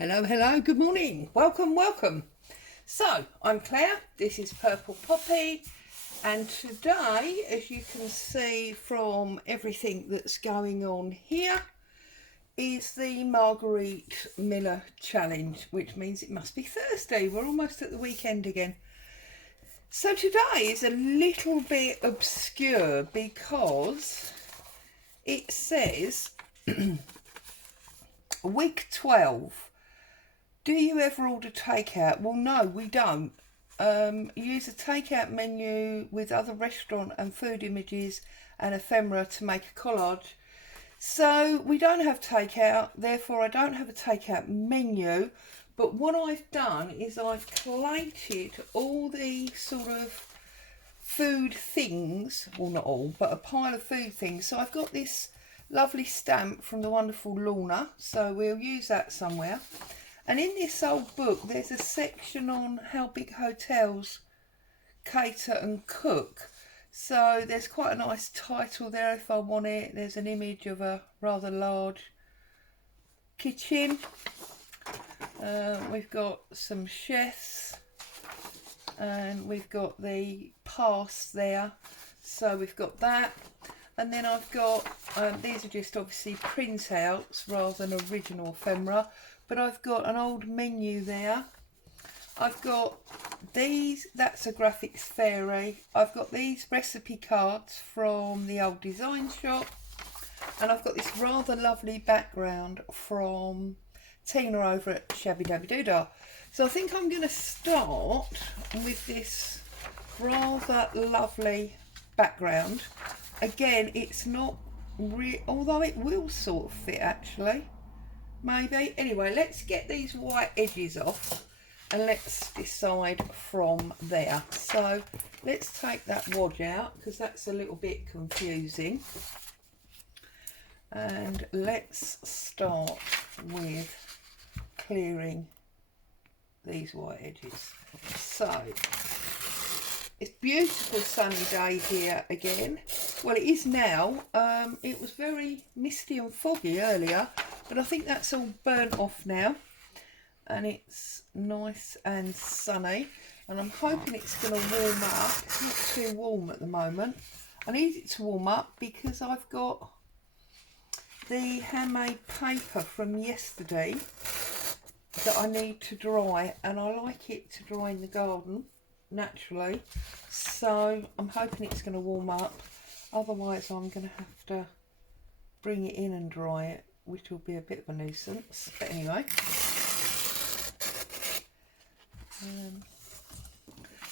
Hello, hello, good morning. Welcome, welcome. So, I'm Claire, this is Purple Poppy, and today, as you can see from everything that's going on here, is the Marguerite Miller Challenge, which means it must be Thursday. We're almost at the weekend again. So today is a little bit obscure because it says week 12. Do you ever order takeout? Well, no, we don't. Use a takeout menu with other restaurant and food images and ephemera to make a collage. So we don't have takeout, therefore I don't have a takeout menu. But what I've done is I've collated all the sort of food things, well not all, but a pile of food things. So I've got this lovely stamp from the wonderful Lorna, so we'll use that somewhere. And in this old book, there's a section on how big hotels cater and cook. So there's quite a nice title there if I want it. There's an image of a rather large kitchen. We've got some chefs and we've got the pass there. So we've got that. And then I've got, these are just obviously printouts rather than original ephemera. But I've got an old menu there. I've got these, that's a graphics fairy. I've got these recipe cards from the old design shop. And I've got this rather lovely background from Tina over at Shabby Dabby Doodah. So I think I'm going to start with this rather lovely background. Again, it's not real, although it will sort of fit actually. Maybe. Anyway, let's get these white edges off and let's decide from there. So let's take that wodge out because that's a little bit confusing. And let's start with clearing these white edges. So it's beautiful sunny day here again. Well, it is now. It was very misty and foggy earlier, but I think that's all burnt off now and it's nice and sunny, and I'm hoping it's going to warm up. It's not too warm at the moment. I need it to warm up because I've got the handmade paper from yesterday that I need to dry, and I like it to dry in the garden naturally, so I'm hoping it's going to warm up. Otherwise I'm going to have to bring it in and dry it, which will be a bit of a nuisance. But anyway,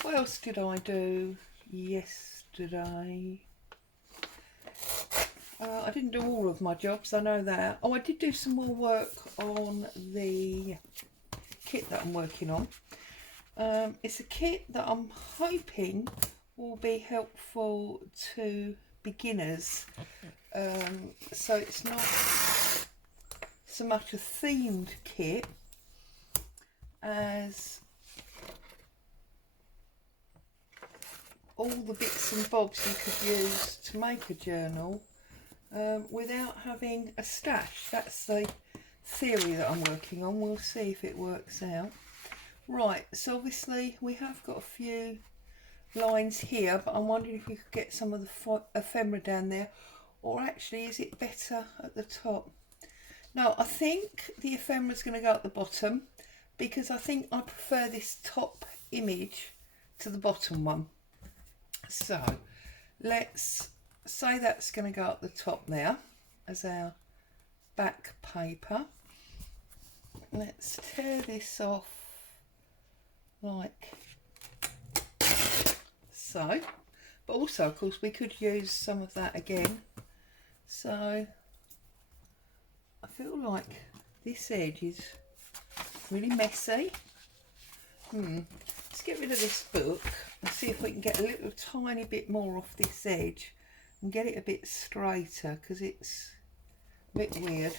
what else did I do yesterday? I didn't do all of my jobs, I know that. Oh, I did do some more work on the kit that I'm working on. It's a kit that I'm hoping will be helpful to beginners. So it's not so much a themed kit as all the bits and bobs you could use to make a journal without having a stash. That's the theory that I'm working on. We'll see if it works out. Right, so obviously we have got a few lines here, but I'm wondering if we could get some of the ephemera down there, or actually is it better at the top? No, I think the ephemera is going to go at the bottom because I think I prefer this top image to the bottom one. So let's say that's going to go at the top there as our back paper. Let's tear this off like so, but also of course we could use some of that again. So I feel like this edge is really messy. Let's get rid of this book and see if we can get a little tiny bit more off this edge and get it a bit straighter because it's a bit weird.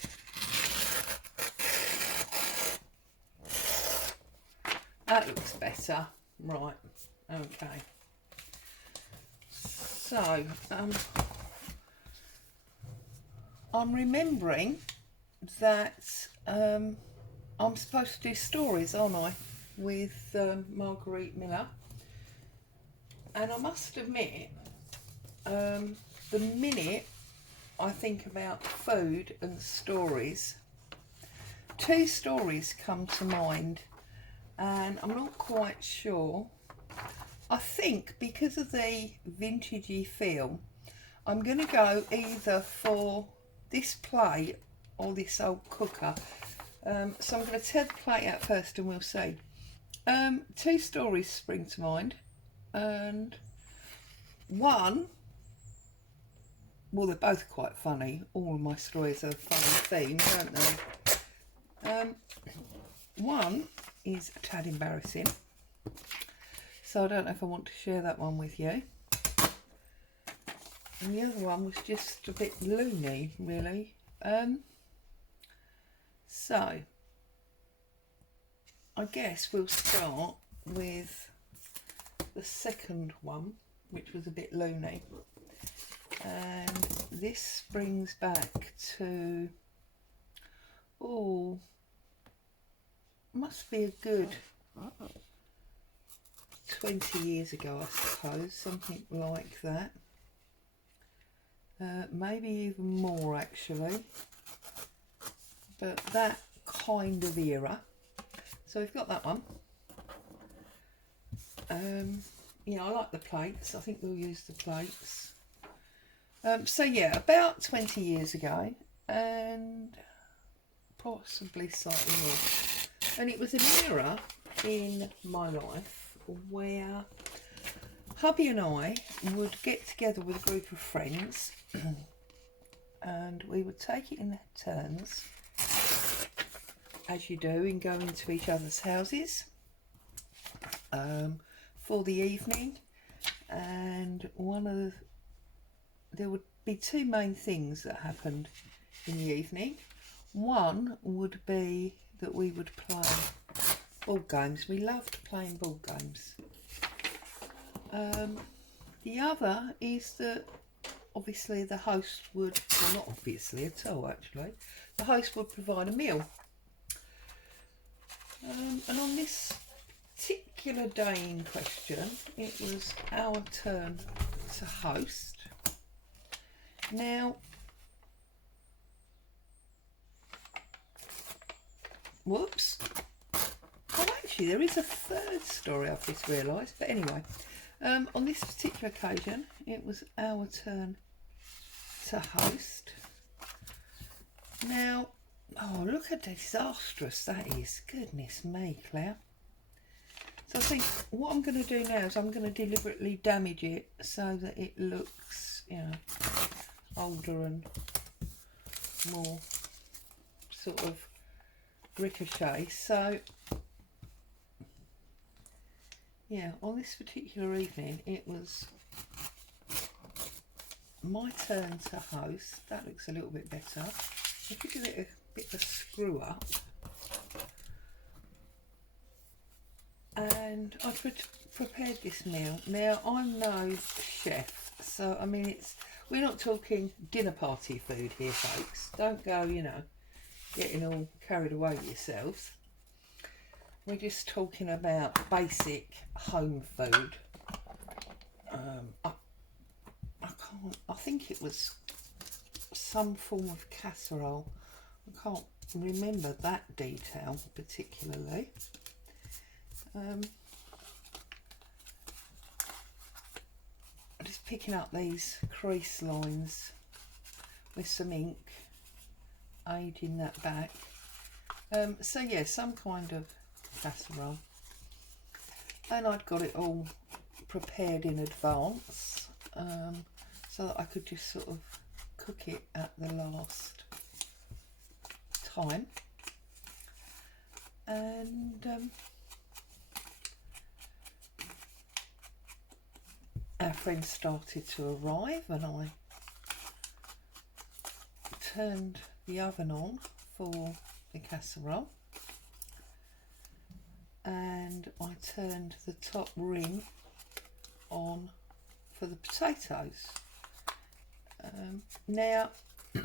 That looks better. Right, okay. So, I'm remembering that I'm supposed to do stories, aren't I, with Marguerite Miller. And I must admit, the minute I think about food and stories, two stories come to mind, and I'm not quite sure. I think because of the vintagey feel, I'm going to go either for this plate or this old cooker. So I'm going to tear the plate out first and we'll see. Two stories spring to mind, and one, well, they're both quite funny. All of my stories are funny themed, aren't they? One is a tad embarrassing, so I don't know if I want to share that one with you. And the other one was just a bit loony, really. So, I guess we'll start with the second one, which was a bit loony. And this brings back to, oh, must be a good 20 years ago, I suppose, something like that. Maybe even more, actually, but that kind of era. So we've got that one. Yeah, I like the plates. I think we'll use the plates. So yeah, about 20 years ago, and possibly slightly more. And it was an era in my life where hubby and I would get together with a group of friends and we would take it in turns, as you do in going to each other's houses for the evening. And there would be two main things that happened in the evening. One would be that we would play board games. We loved playing board games. The other is that obviously the host would, well, not obviously at all actually, the host would provide a meal. And on this particular day in question, it was our turn to host. Now, whoops. Oh, actually, there is a third story I've just realised. But anyway, on this particular occasion, it was our turn to host. Now, oh, look how disastrous that is. Goodness me, Claire. So I think what I'm going to do now is I'm going to deliberately damage it so that it looks, you know, older and more sort of ricochet. So yeah, on this particular evening it was my turn to host. That looks a little bit better. I could give it a bit of a screw up, and I prepared this meal. Now, I'm no chef, so I mean, we're not talking dinner party food here, folks. Don't go, you know, getting all carried away with yourselves. We're just talking about basic home food. I think it was some form of casserole. I can't remember that detail particularly. I'm just picking up these crease lines with some ink, aiding that back. So yeah, some kind of casserole, and I'd got it all prepared in advance so that I could just sort of cook it at the last time. And our friends started to arrive, and I turned the oven on for the casserole, and I turned the top ring on for the potatoes. Now, I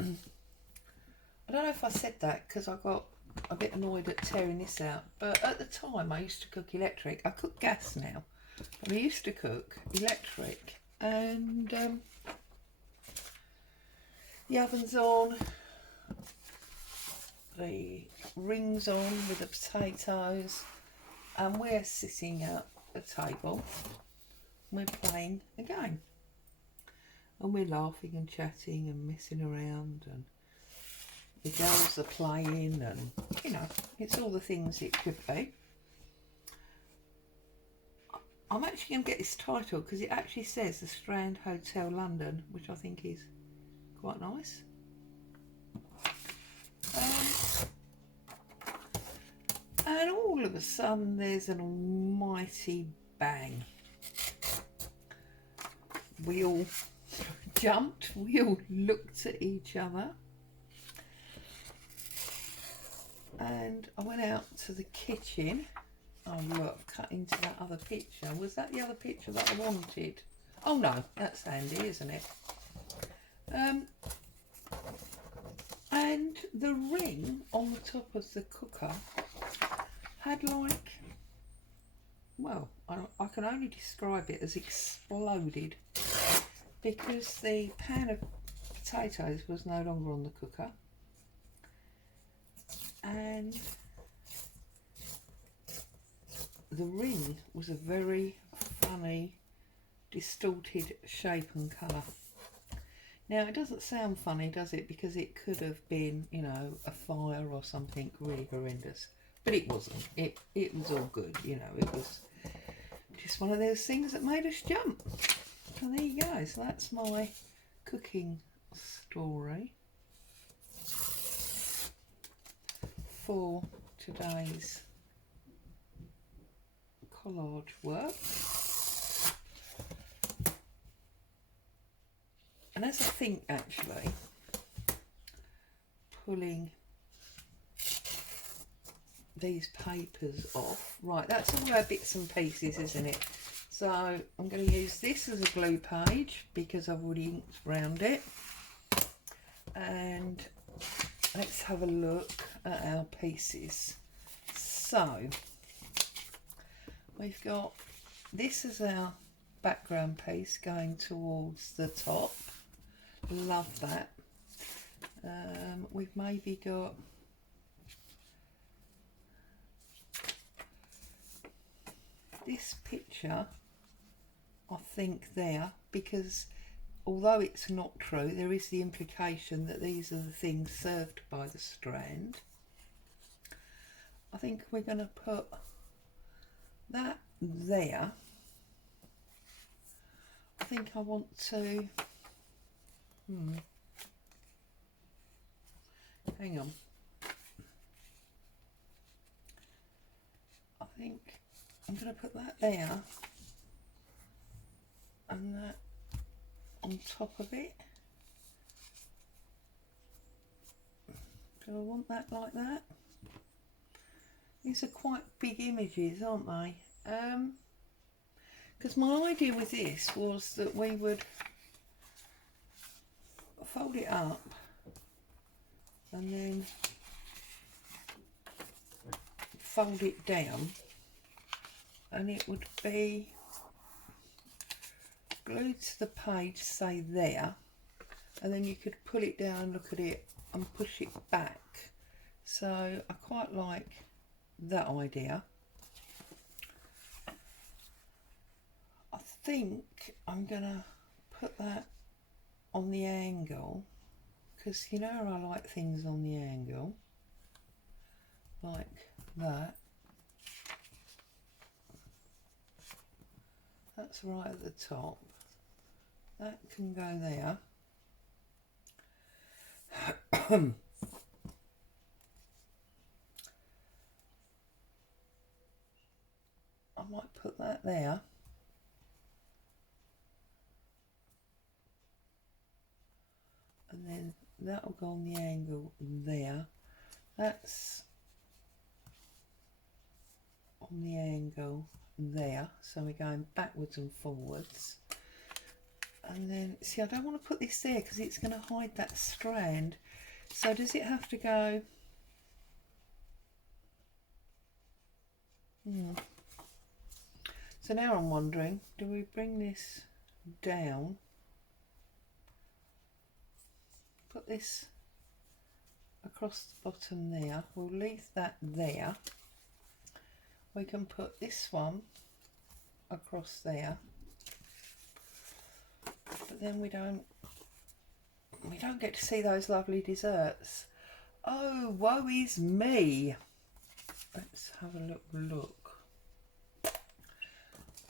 don't know if I said that because I got a bit annoyed at tearing this out, but at the time I used to cook electric. I cook gas now, but I used to cook electric, and the oven's on, the ring's on with the potatoes, and we're sitting at the table. We're playing a game, and we're laughing and chatting and messing around, and the girls are playing, and you know, it's all the things it could be. I'm actually going to get this title because it actually says the Strand Hotel London, which I think is quite nice. And all of a sudden there's an almighty bang. We all jumped, we all looked at each other, and I went out to the kitchen. Oh look, I've cut into that other picture. Was that the other picture that I wanted? Oh no, that's Andy, isn't it? And the ring on the top of the cooker had like, well, I can only describe it as exploded, because the pan of potatoes was no longer on the cooker, and the ring was a very funny distorted shape and colour. Now it doesn't sound funny, does it, because it could have been, you know, a fire or something really horrendous, but it wasn't. It was all good, you know. It was just one of those things that made us jump. So there you go. So that's my cooking story for today's collage work. And as I think, actually, pulling these papers off, right, that's all our bits and pieces, isn't it? So I'm going to use this as a glue page because I've already inked around it. And let's have a look at our pieces. So we've got this as our background piece going towards the top. Love that. We've maybe got this picture, I think, there, because although it's not true, there is the implication that these are the things served by the Strand. I think we're going to put that there. I think I want to hang on. I think I'm going to put that there and that on top of it. Do I want that like that? These are quite big images, aren't they? Because my idea with this was that we would fold it up and then fold it down, and it would be glued to the page, say there, and then you could pull it down, look at it and push it back. So I quite like that idea. I think I'm gonna put that on the angle, because you know I like things on the angle like that. That's right at the top. That can go there. I might put that there. And then that will go on the angle there. That's on the angle there. So we're going backwards and forwards. And then, see, I don't want to put this there because it's going to hide that strand. So does it have to go So now I'm wondering, do we bring this down, put this across the bottom there, we'll leave that there, we can put this one across there, but then we don't get to see those lovely desserts. Oh, woe is me. Let's have a look.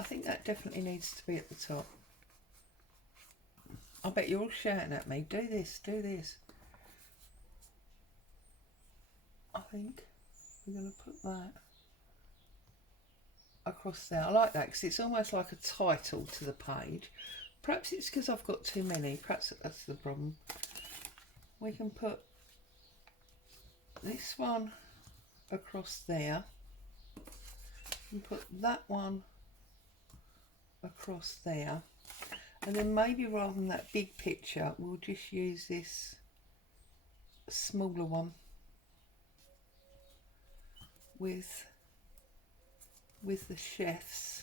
I think that definitely needs to be at the top. I bet you're all shouting at me, do this, do this. I think we're going to put that across there. I like that because it's almost like a title to the page. Perhaps it's because I've got too many. Perhaps that's the problem. We can put this one across there and put that one across there, and then maybe rather than that big picture we'll just use this smaller one with the chefs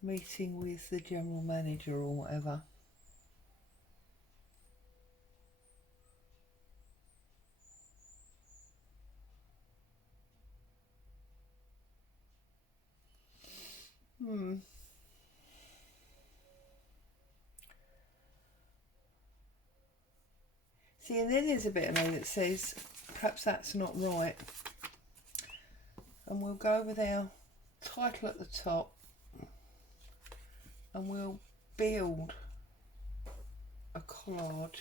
meeting with the general manager or whatever. See, and then there's a bit of me that says perhaps that's not right, and we'll go with our title at the top and we'll build a collage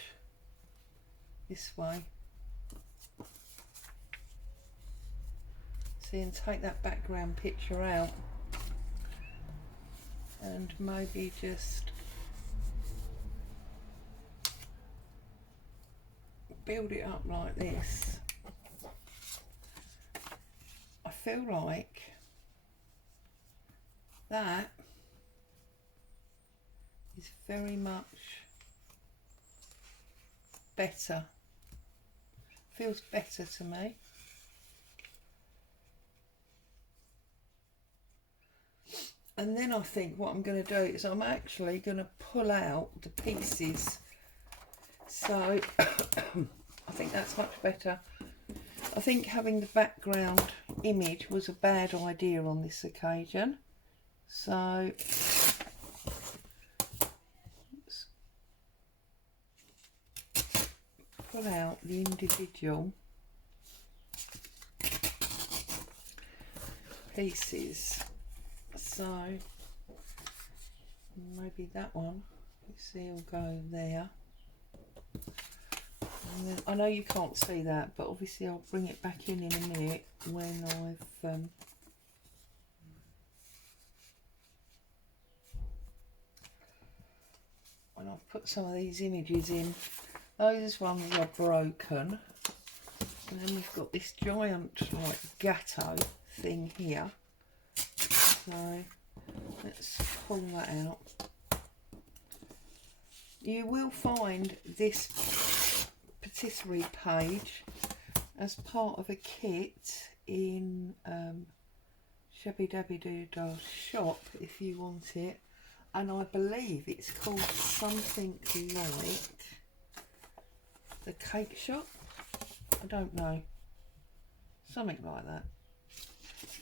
this way. See, and take that background picture out and maybe just build it up like this. I feel like that is very much better. Feels better to me. And then I think what I'm going to do is I'm actually going to pull out the pieces. So I think that's much better. I think having the background image was a bad idea on this occasion. So let's pull out the individual pieces. So maybe that one, let's see, will go there. And then, I know you can't see that, but obviously I'll bring it back in a minute when I've put some of these images in. Those ones are broken, and then we've got this giant like gateau thing here. So let's pull that out. You will find this patisserie page as part of a kit in Shabby Dabby Doodah shop if you want it, and I believe it's called something like the Cake Shop. I don't know, something like that.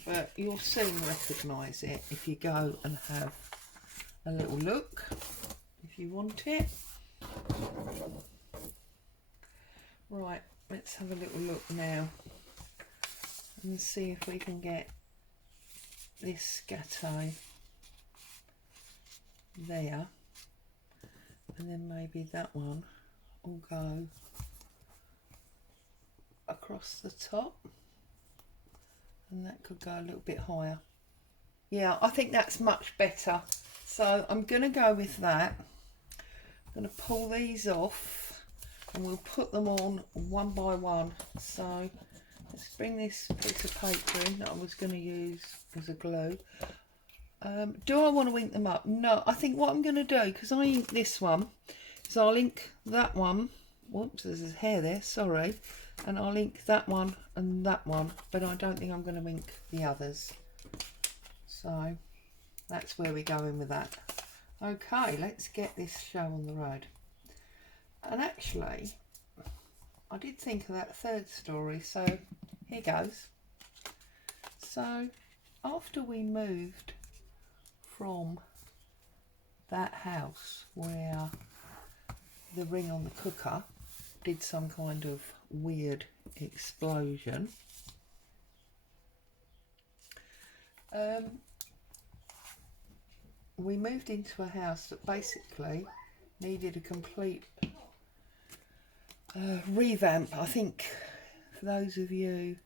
But you'll soon recognise it if you go and have a little look, if you want it. Right, let's have a little look now and see if we can get this gateau there, and then maybe that one will go across the top. And that could go a little bit higher. Yeah, I think that's much better. So I'm going to go with that. I'm going to pull these off and we'll put them on one by one. So let's bring this piece of paper in that I was going to use as a glue. Do I want to ink them up? No, I think what I'm going to do, because I ink this one, is I'll ink that one whoops, there's a hair there, sorry. And I'll ink that one and that one, but I don't think I'm going to ink the others. So that's where we're going with that. Okay, let's get this show on the road. And actually, I did think of that third story, so here goes. So after we moved from that house where the ring on the cooker did some kind of weird explosion, we moved into a house that basically needed a complete revamp. I think for those of you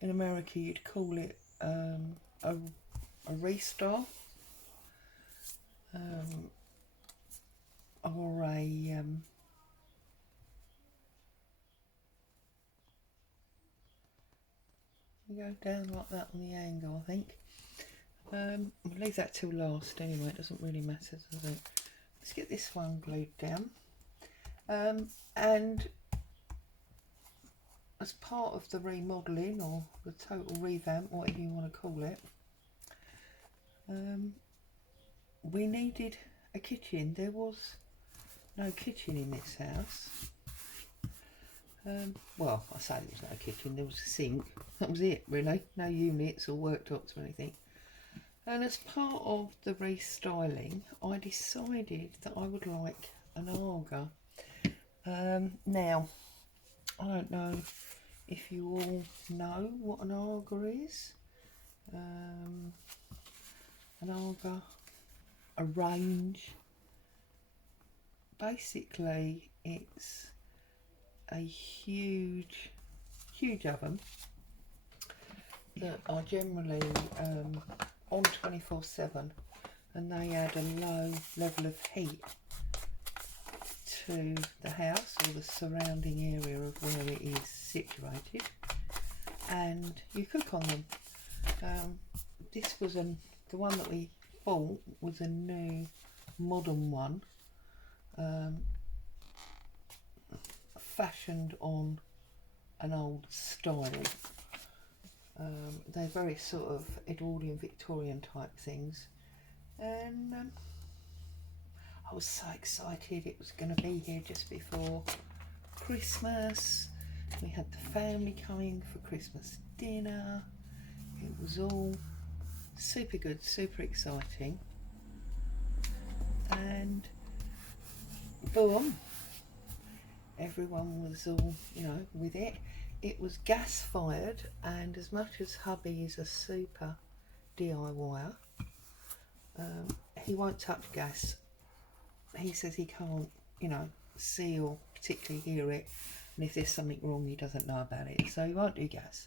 in America, you'd call it a restore, or a you go down like that on the angle, I think. We'll leave that till last anyway, it doesn't really matter, does it? Let's get this one glued down. And as part of the remodelling or the total revamp, whatever you want to call it, we needed a kitchen. There was no kitchen in this house. Well, I say there was no kitchen, there was a sink. That was it, really. No units or worktops or anything. And as part of the restyling, I decided that I would like an Aga. Now, I don't know if you all know what an Aga is. An Aga, a range. Basically, it's a huge oven that are generally on 24/7, and they add a low level of heat to the house or the surrounding area of where it is situated, and you cook on them. This was the one that we bought was a new modern one, fashioned on an old style. They're very sort of Edwardian Victorian type things, and I was so excited. It was going to be here just before Christmas. We had the family coming for Christmas dinner. It was all super good, super exciting, and boom, everyone was all, you know, with it. It was gas fired, and as much as hubby is a super DIYer, he won't touch gas. He says he can't, you know, see or particularly hear it, and if there's something wrong he doesn't know about it, so he won't do gas.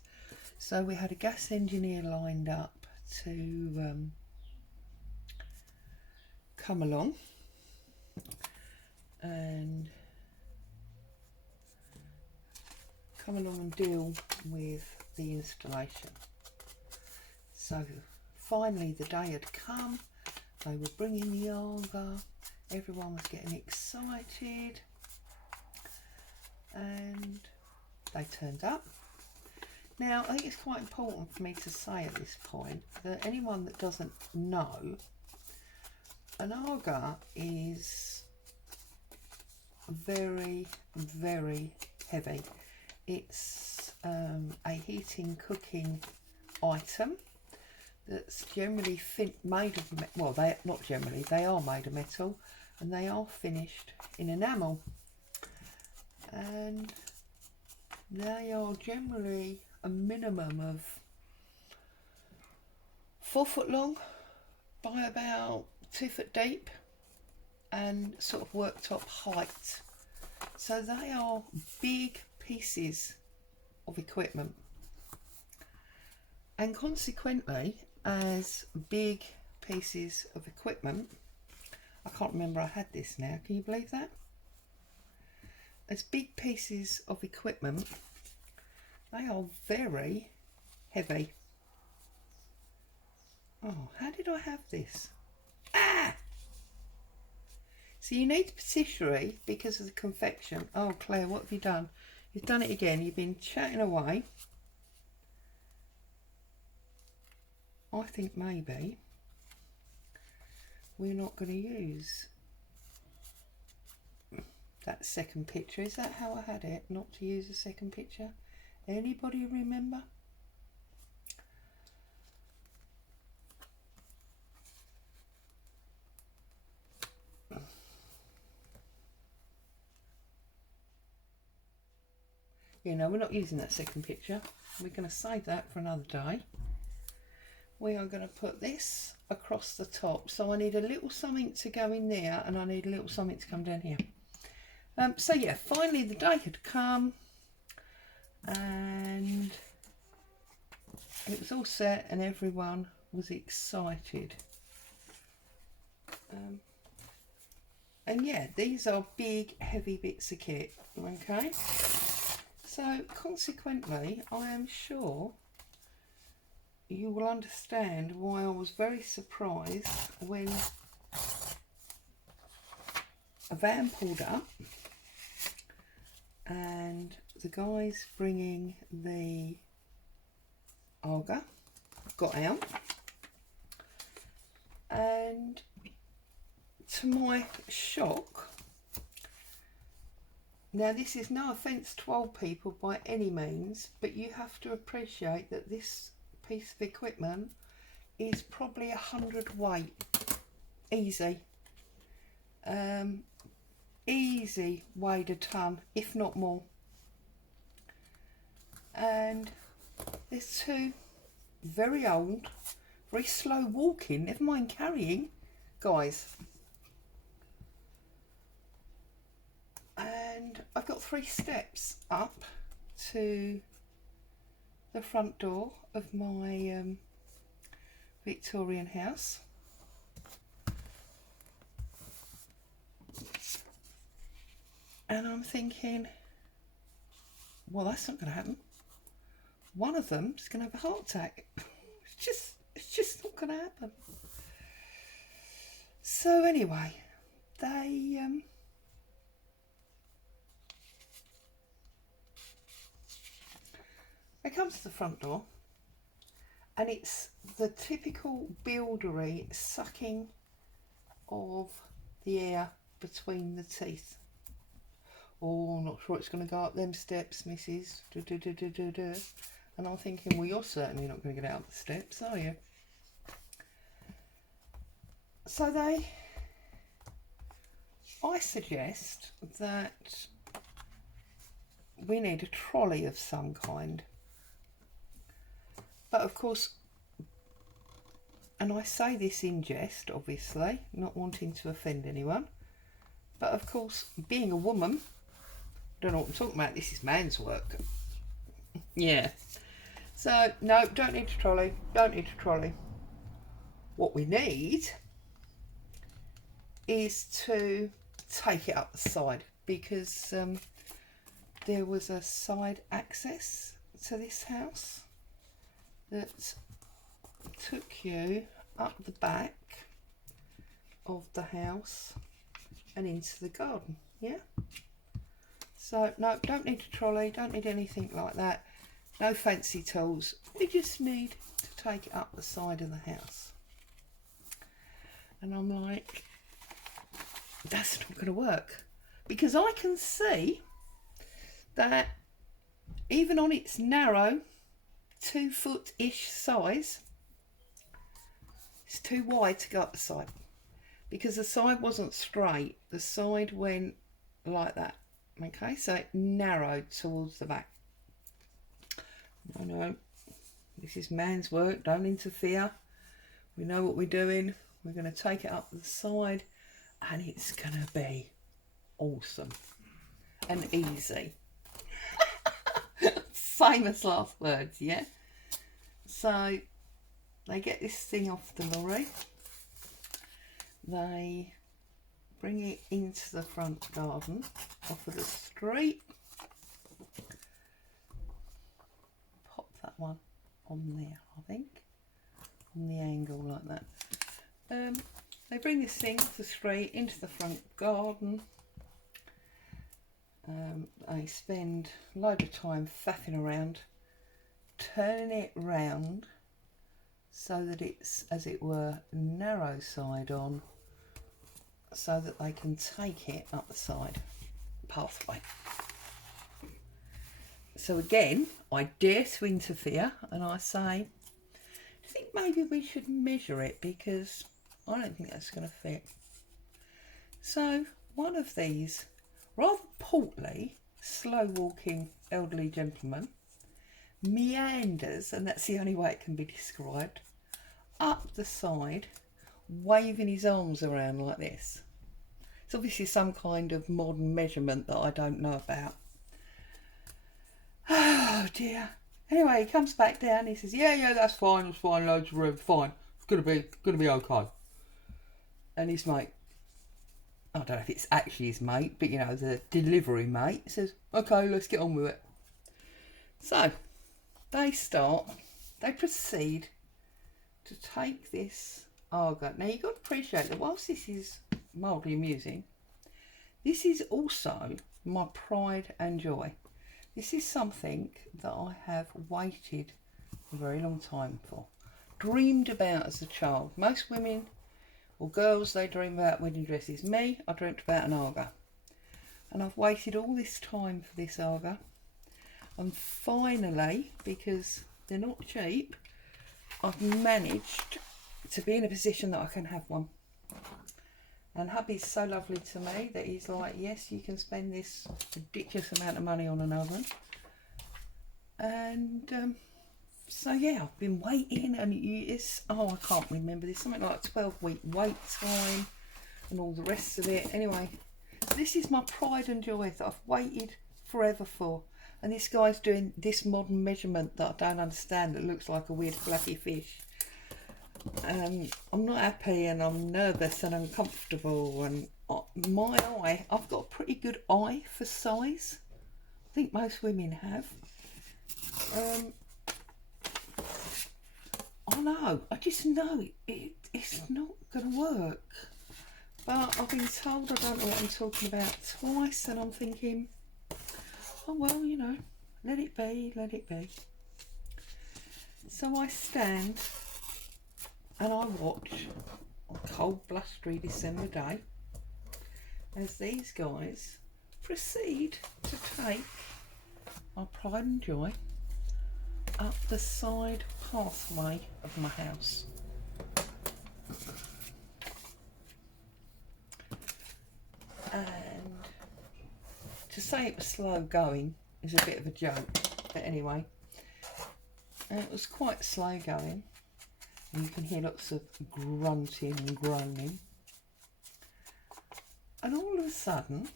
So we had a gas engineer lined up to come along and deal with the installation. So finally the day had come, they were bringing the Aga, everyone was getting excited, and they turned up. Now I think it's quite important for me to say at this point that anyone that doesn't know, an Aga is very, very heavy. It's a heating cooking item that's generally made of, well, they not generally, they are made of metal, and they are finished in enamel, and they are generally a minimum of 4 foot long by about 2 foot deep, and sort of worktop height. So they are big pieces of equipment, and consequently, as big pieces of equipment, I can't remember I had this now, can you believe that? As big pieces of equipment, they are very heavy. Oh, how did I have this? Ah! So you need patisserie because of the confection. Oh, Claire, what have you done? You've done it again. You've been chatting away. I think maybe we're not going to use that second picture. Is that how I had it? Not to use a second picture? Anybody remember? You know, we're not using that second picture. We're going to save that for another day. We are going to put this across the top. So I need a little something to go in there, and I need a little something to come down here. So yeah, finally the day had come, and it was all set and everyone was excited. And yeah, these are big heavy bits of kit, okay? So consequently, I am sure you will understand why I was very surprised when a van pulled up and the guys bringing the Aga got out, and to my shock, now this is no offence to old people by any means, but you have to appreciate that this piece of equipment is probably 100 weight, easy. Easy weighed a ton, if not more. And there's two very old, very slow walking, never mind carrying, guys. And I've got 3 steps up to the front door of my Victorian house. And I'm thinking, well, that's not going to happen. One of them is going to have a heart attack. It's just not going to happen. So anyway, they come to the front door, and it's the typical buildery sucking of the air between the teeth. Oh, not sure it's going to go up them steps, Mrs. And I'm thinking, well, you're certainly not going to get out the steps, are you? So I suggest that we need a trolley of some kind. But of course, and I say this in jest, obviously, not wanting to offend anyone, but of course, being a woman, don't know what I'm talking about, this is man's work. Yeah. So, no, don't need a trolley, don't need a trolley. What we need is to take it up the side, because there was a side access to this house that took you up the back of the house and into the garden. Yeah, so no, don't need a trolley, don't need anything like that, no fancy tools. We just need to take it up the side of the house. And I'm like, that's not going to work, because I can see that even on its narrow 2-foot-ish size, it's too wide to go up the side, because the side wasn't straight, the side went like that. Okay, so it narrowed towards the back. No, this is man's work, don't interfere. We know what we're doing. We're going to take it up the side, and it's going to be awesome and easy. Famous last words, yeah? So they get this thing off the lorry, they bring it into the front garden off of the street, pop that one on there, I think, on the angle like that, they bring this thing off the street into the front garden. I spend a load of time faffing around, turning it round so that it's, as it were, narrow side on, so that they can take it up the side pathway. So again, I dare to interfere and I say, do you think maybe we should measure it, because I don't think that's going to fit. So one of these rather portly, slow walking elderly gentlemen meanders, and that's the only way it can be described, up the side, waving his arms around like this. It's obviously some kind of modern measurement that I don't know about. Oh dear. Anyway, he comes back down, he says, yeah, that's fine, loads of room, fine. It's gonna be okay. And his mate, I don't know if it's actually his mate, but you know, the delivery mate, says, okay, let's get on with it. So they proceed to take this Aga. Now you've got to appreciate that whilst this is mildly amusing, this is also my pride and joy. This is something that I have waited a very long time for, dreamed about as a child. Most women or girls, they dream about wedding dresses. Me, I dreamt about an Aga. And I've waited all this time for this Aga. And finally, because they're not cheap, I've managed to be in a position that I can have one. And hubby's so lovely to me that he's like, yes, you can spend this ridiculous amount of money on an oven. And so yeah, I've been waiting, and it's, I can't remember, there's something like a 12-week wait time and all the rest of it. Anyway, this is my pride and joy that I've waited forever for. And this guy's doing this modern measurement that I don't understand, that looks like a weird fluffy fish. I'm not happy, and I'm nervous and uncomfortable, and my eye, I've got a pretty good eye for size. I think most women have. I know, I just know it's not going to work. But I've been told I don't know what I'm talking about twice, and I'm thinking, oh well, you know, let it be, let it be. So I stand and I watch on a cold, blustery December day as these guys proceed to take my pride and joy up the side pathway of my house. And to say it was slow going is a bit of a joke, but anyway, it was quite slow going, and you can hear lots of grunting and groaning. And all of a sudden,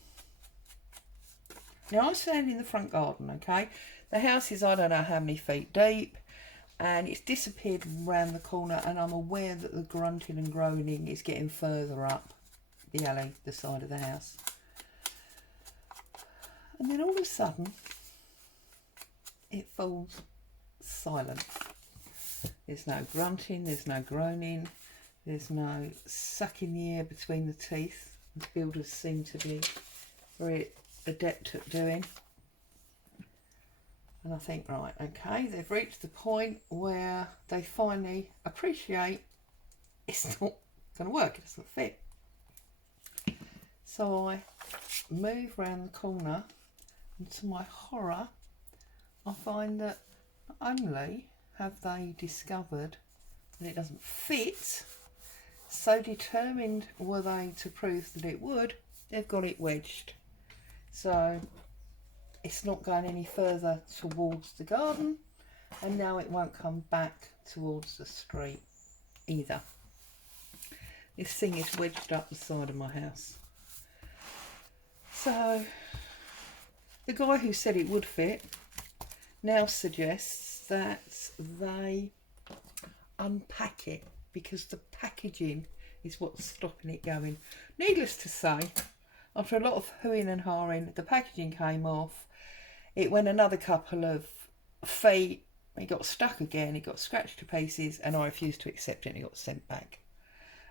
now I'm standing in the front garden, okay? The house is, I don't know how many feet deep, and it's disappeared around the corner, and I'm aware that the grunting and groaning is getting further up the alley, the side of the house. And then all of a sudden, it falls silent. There's no grunting, there's no groaning, there's no sucking the air between the teeth, as builders seem to be very adept at doing. And I think, right, okay, they've reached the point where they finally appreciate it's not going to work, it doesn't fit. So I move round the corner, and to my horror, I find that not only have they discovered that it doesn't fit, so determined were they to prove that it would, they've got it wedged. So it's not going any further towards the garden, and now it won't come back towards the street either. This thing is wedged up the side of my house. So the guy who said it would fit now suggests that they unpack it, because the packaging is what's stopping it going. Needless to say, after a lot of hooing and hawing, the packaging came off. It went another couple of feet, it got stuck again, it got scratched to pieces, and I refused to accept it and it got sent back.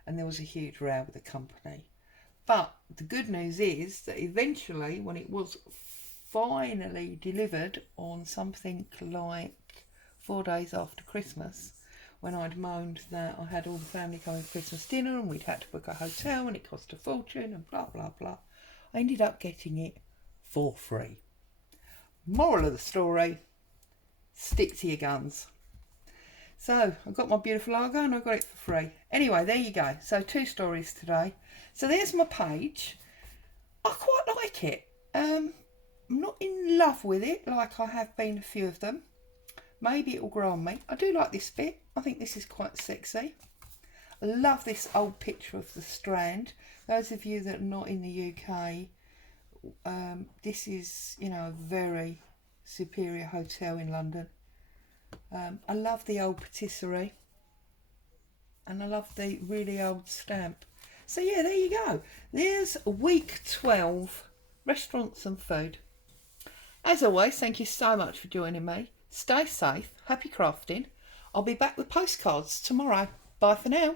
and there was a huge row with the company. But the good news is that eventually, when it was finally delivered on something like 4 days after Christmas, when I'd moaned that I had all the family coming for Christmas dinner and we'd had to book a hotel and it cost a fortune and blah blah blah, I ended up getting it for free. Moral of the story, stick to your guns. So I got my beautiful Argo and I got it for free. Anyway, there you go. So 2 stories today. So there's my page. I quite like it. I'm not in love with it like I have been a few of them. Maybe it will grow on me. I do like this bit. I think this is quite sexy. I love this old picture of the Strand. Those of you that are not in the UK, this is, you know, a very superior hotel in London. I love the old patisserie. And I love the really old stamp. So yeah, there you go. There's week 12, restaurants and food. As always, thank you so much for joining me. Stay safe, happy crafting. I'll be back with postcards tomorrow. Bye for now.